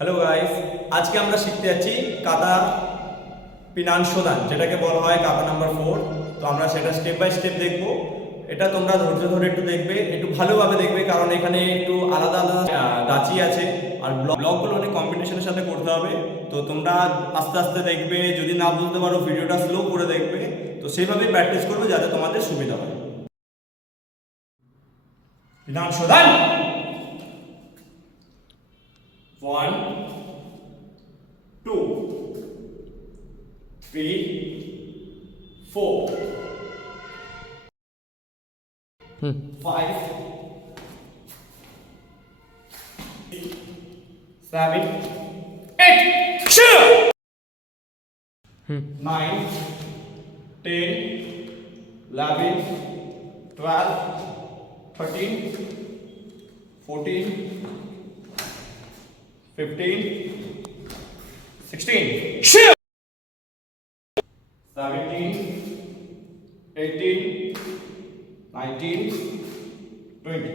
Hello guys, আজকে আমরা শিখতে যাচ্ছি কাতা পিনানসোদান, যেটাকে বলা হয় কাতা নাম্বার 4। তো আমরা সেটা স্টেপ বাই স্টেপ দেখব। এটা তোমরা ধৈর্য ধরে একটু দেখবে, একটু ভালোভাবে দেখবে, কারণ এখানে একটু আলাদা আলাদা গাছি আছে আর ব্লগগুলো অনেক কম্পিটিশনের সাথে করতে হবে। তো তোমরা আস্তে আস্তে দেখবে, যদি না বুঝতে পারো ভিডিওটা স্লো করে দেখবে। তো সেইভাবেই প্র্যাকটিস করবে যাতে তোমাদের সুবিধা হয়। পিনানসোদান 1 2 3 4 5 7 8 9 10 11 12 13 14 15 16 17 18 19 20